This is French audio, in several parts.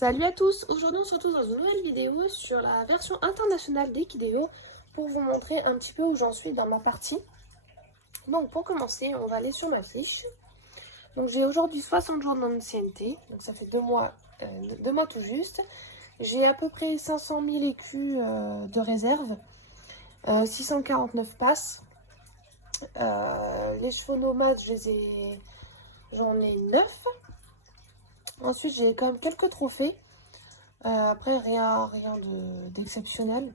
Salut à tous, aujourd'hui on se retrouve dans une nouvelle vidéo sur la version internationale d'Equideo pour vous montrer un petit peu où j'en suis dans ma partie. Donc pour commencer, on va aller sur ma fiche. Donc j'ai aujourd'hui 60 jours d'ancienneté, donc ça fait 2 mois, 2 mois tout juste. J'ai à peu près 500 000 écus de réserve, 649 passes. Les chevaux nomades, j'en ai 9. Ensuite j'ai quand même quelques trophées. Après, rien d'exceptionnel.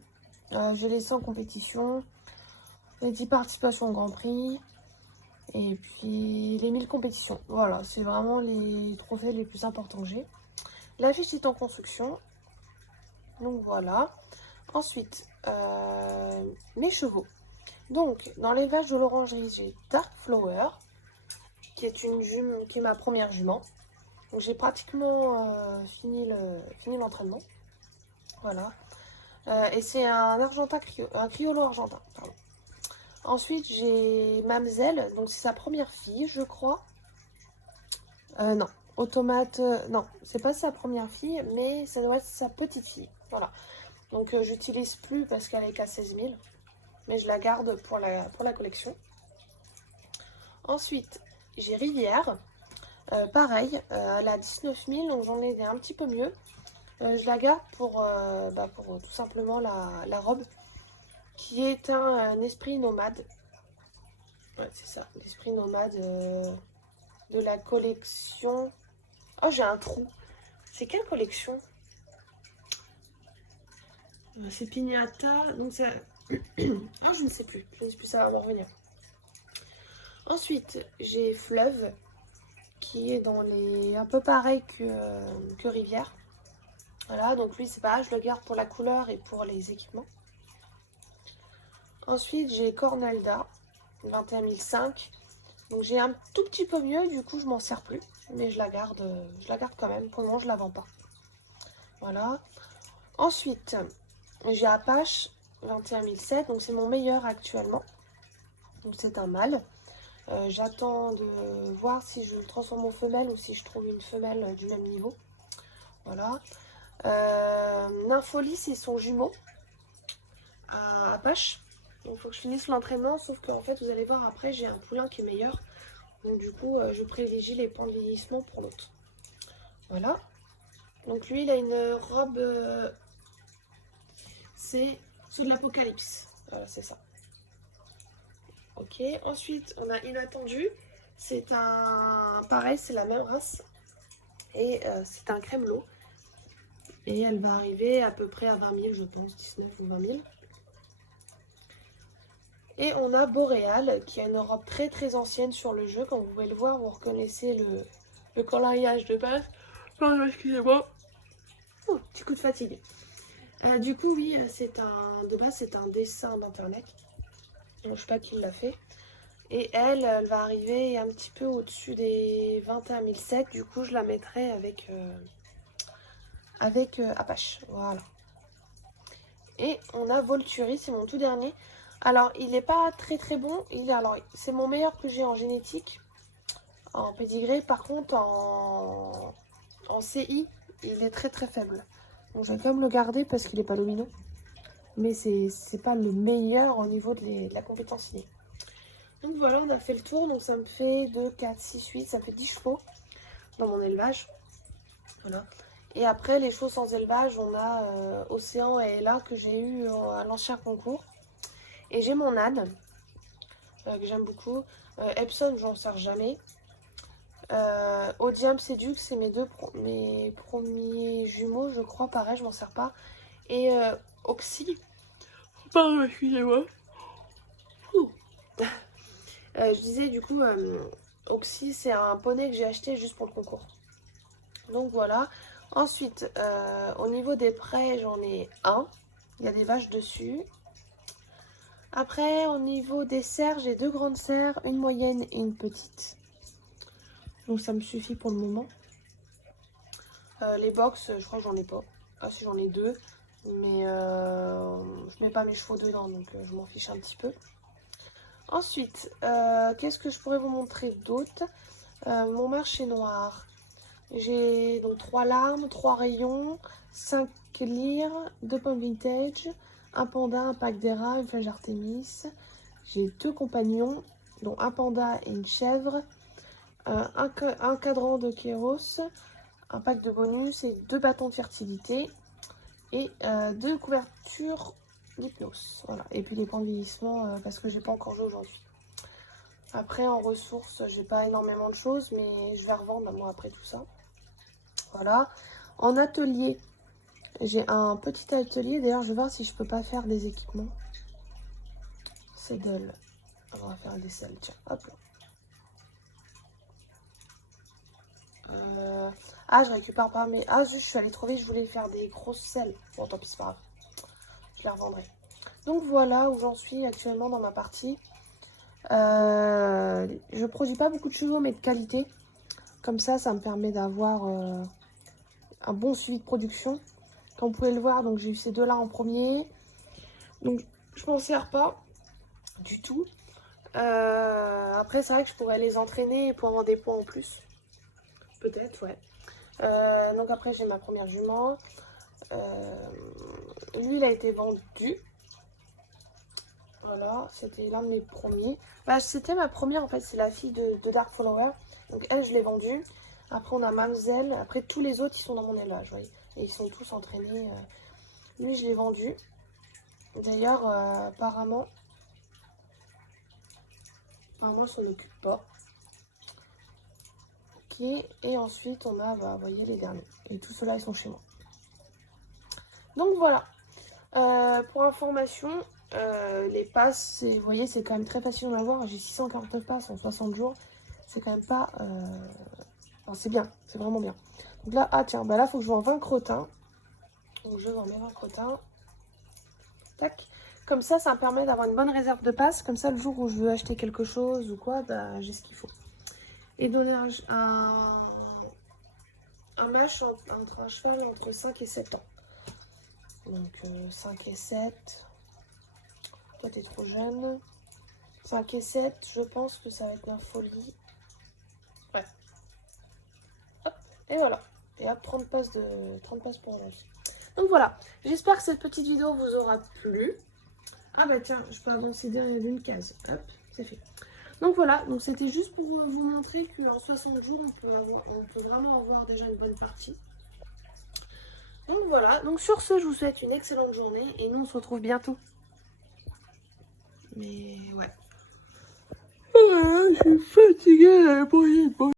J'ai les 100 compétitions, les 10 participations au Grand Prix, et puis les 1000 compétitions. Voilà, c'est vraiment les trophées les plus importants que j'ai. La fiche est en construction, donc voilà. Ensuite, mes chevaux. Donc, dans les vaches de l'orangerie, j'ai Dark Flower, qui est ma première jument. Donc, j'ai pratiquement fini l'entraînement. Voilà. Et c'est un criollo argentin, pardon. Ensuite, j'ai Mamzelle, donc c'est sa première fille, je crois. Non, Automate, non, c'est pas sa première fille, mais ça doit être sa petite fille. Voilà. Donc, j'utilise plus parce qu'elle est qu'à 16 000, mais je la garde pour la collection. Ensuite, j'ai Rivière. Pareil, elle a 19 000, donc j'en ai un petit peu mieux. Je la garde pour tout simplement la robe, qui est un esprit nomade. Ouais, c'est ça, l'esprit nomade de la collection. Oh, j'ai un trou. C'est quelle collection? C'est Pignata. Donc, c'est. Oh, je ne sais plus. Je ne sais plus, ça va m'en revenir. Ensuite, j'ai Fleuve, qui est dans les. Un peu pareil que Rivière. Voilà, donc lui, c'est pas. Je le garde pour la couleur et pour les équipements. Ensuite, j'ai Cornalda, 21 500. Donc, j'ai un tout petit peu mieux. Du coup, je m'en sers plus. Mais je la garde quand même. Pour le moment, je la vends pas. Voilà. Ensuite, j'ai Apache 21 700, donc c'est mon meilleur actuellement. Donc c'est un mâle. J'attends de voir si je le transforme en femelle ou si je trouve une femelle du même niveau. Voilà. Nympholie, c'est son jumeau à Apache. Donc il faut que je finisse l'entraînement, sauf qu'en fait, vous allez voir après, j'ai un poulain qui est meilleur. Donc du coup, je privilégie les points de vieillissement pour l'autre. Voilà. Donc lui, il a une robe... c'est de l'Apocalypse. Voilà, c'est ça. Ok, ensuite on a Inattendu. C'est un... Pareil, c'est la même race. Et c'est un crémelot. Et elle va arriver à peu près à 20 000, je pense, 19 ou 20 000. Et on a Boréal, qui a une robe très très ancienne sur le jeu. Comme vous pouvez le voir, vous reconnaissez le coloriage de base. Pardon, excusez-moi. Oh, petit coup de fatigue. Du coup, oui, de base, c'est un dessin d'internet. Je ne sais pas qui l'a fait. Et elle va arriver un petit peu au-dessus des 21 700. Du coup, je la mettrai avec Apache. Voilà. Et on a Volturi, c'est mon tout dernier. Alors, il n'est pas très très bon. C'est mon meilleur que j'ai en génétique, en pédigré. Par contre, en CI, il est très très faible. Donc, je vais quand même le garder parce qu'il n'est pas domino. Mais c'est pas le meilleur au niveau de la compétence innée. Donc voilà, on a fait le tour. Donc ça me fait 2, 4, 6, 8. Ça fait 10 chevaux dans mon élevage. Voilà. Et après, les chevaux sans élevage, on a Océan et Ella que j'ai eu à l'ancien concours. Et j'ai mon âne, que j'aime beaucoup. Epson, j'en sers jamais. Odium Sedux, c'est mes premiers jumeaux, je crois. Pareil, je m'en sers pas. Et Oxy. Pardon, excusez-moi. Je disais du coup, Oxy, c'est un poney que j'ai acheté juste pour le concours. Donc voilà. Ensuite, au niveau des prêts, j'en ai un. Il y a des vaches dessus. Après, au niveau des serres, j'ai 2 grandes serres, une moyenne et une petite. Donc ça me suffit pour le moment. Les box, je crois que j'en ai pas. Ah si, j'en ai 2. Mais je mets pas mes chevaux dedans, donc je m'en fiche un petit peu. Ensuite, qu'est-ce que je pourrais vous montrer d'autre? Mon marché noir. J'ai donc 3 larmes, 3 rayons, 5 lyres, 2 pommes vintage, un panda, un pack des rats, une flèche Artémis. J'ai 2 compagnons, dont un panda et une chèvre, un cadran de Kéros, un pack de bonus et 2 bâtons de fertilité et 2 couvertures d'hypnose. Voilà. Et puis les points de vieillissement parce que j'ai pas encore joué aujourd'hui. Après en ressources, j'ai pas énormément de choses, mais je vais revendre moi après tout ça. Voilà. En atelier, j'ai un petit atelier. D'ailleurs, je vais voir si je peux pas faire des équipements. Saddle. On va faire des selles. Tiens, hop là. Ah, je récupère pas mes... Ah, juste, je suis allée trouver, je voulais faire des grosses selles. Bon, tant pis, c'est pas grave. Je les revendrai. Donc, voilà où j'en suis actuellement dans ma partie. Je produis pas beaucoup de chevaux, mais de qualité. Comme ça me permet d'avoir un bon suivi de production. Comme vous pouvez le voir, donc j'ai eu ces deux-là en premier. Donc, je m'en sers pas du tout. Après, c'est vrai que je pourrais les entraîner pour avoir des points en plus. Peut-être, ouais. Donc après, j'ai ma première jument. Lui, il a été vendu. Voilà, c'était l'un de mes premiers. Bah, c'était ma première, en fait, c'est la fille de Dark Follower. Donc elle, je l'ai vendue. Après, on a Mamselle. Après, tous les autres, ils sont dans mon élevage, vous voyez. Et ils sont tous entraînés. Lui, je l'ai vendu. D'ailleurs, apparemment, il s'en occupe pas. Ok, et ensuite, on a, bah, vous voyez, les derniers. Et tous ceux-là, ils sont chez moi. Donc, voilà. Pour information, les passes, vous voyez, c'est quand même très facile d'en avoir. J'ai 649 passes en 60 jours. C'est quand même pas... Enfin, c'est bien, c'est vraiment bien. Donc là, ah tiens, bah là, il faut que je vende 20 crottins. Donc je vends mes 20 crottins. Tac. Comme ça me permet d'avoir une bonne réserve de passes. Comme ça, le jour où je veux acheter quelque chose ou quoi, bah, j'ai ce qu'il faut. Et donner un match entre un cheval entre 5 et 7 ans. Donc 5 et 7. Toi, t'es trop jeune. 5 et 7, je pense que ça va être ma folie. Ouais. Hop, et voilà. Et hop, 30 passes pour aujourd'hui. Donc voilà, j'espère que cette petite vidéo vous aura plu. Ah bah tiens, je peux avancer d'une case. Hop, c'est fait. Donc voilà, donc c'était juste pour vous montrer qu'en 60 jours, on peut vraiment avoir déjà une bonne partie. Donc voilà, donc sur ce, je vous souhaite une excellente journée et nous on se retrouve bientôt. Mais ouais. Je suis fatiguée.